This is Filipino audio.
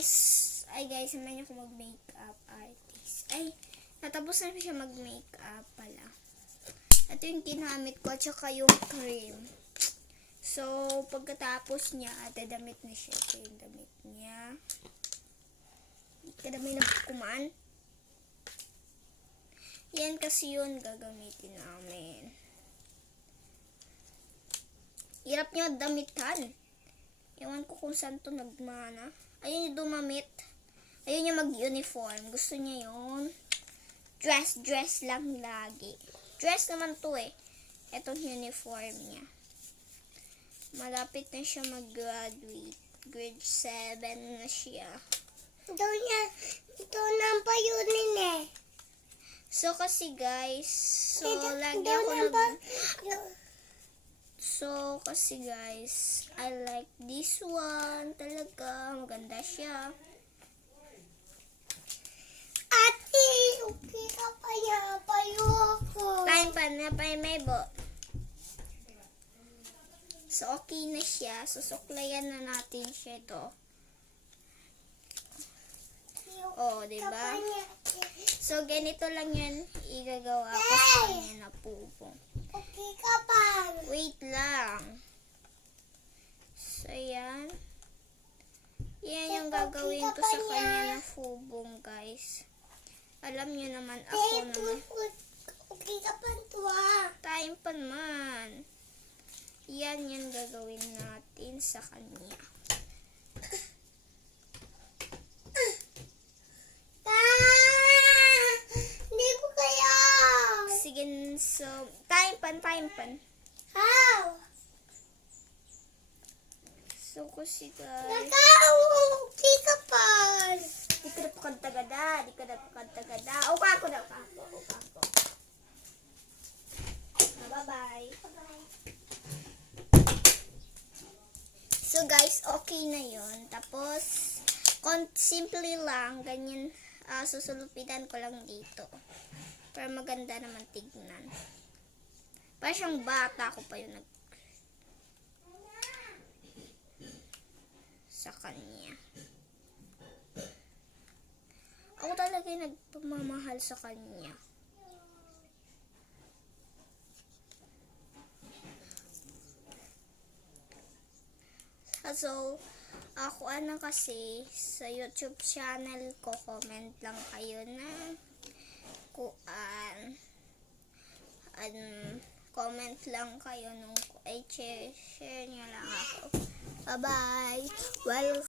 guys, samahan niyo ako mag-makeup artist. Natapos na siya mag-makeup pala. Ito yung ginamit ko, at saka yung cream. So, pagkatapos niya, damit na siya. Ito yung damit niya. Kadami na kumaan. Yan kasi yun gagamitin namin. Hirap niya damitan. Ewan ko kung saan to nagmana. Ayun yung dumamit. Ayun yung mag-uniform. Gusto niya yun. Dress lang lagi. Dress naman to eh. Etong uniform niya. Malapit na siya mag-graduate. Grade 7 na siya. Ito na pa yun eh. So kasi guys, kasi guys, I like this one. Talaga, maganda siya. Ate, okay ka pa niya. Payo ako. Time pa na pa may bo. So, okay na siya. Susuklayan na natin siya ito. Oh, diba? So, ganito lang yan igagawa ko sa kanya na pupong. Okay ka pa. Wait lang. So, yan. Yan yung gagawin ko sa kanya na fubong, guys. Alam niyo naman ako naman. Okay ka pa to ah. Time pa naman. Yan yung gagawin natin sa kanya. Hindi ko kaya. Sige, so, time pan. How? So, kasi guys. Okay ka pa. Di ka na pakantagada. Uka ko. Bye-bye. So guys, okay na yun. Tapos, simple lang. Ganyan, susulupitan ko lang dito. Para maganda naman tignan. Para siyang bata ko pa yun sa kanya. Ako talaga yung nagpamamahal sa kanya. So, ako kasi sa YouTube channel ko, comment lang kayo na comment lang kayo nung share nyo lang ako. Bye-bye. Well,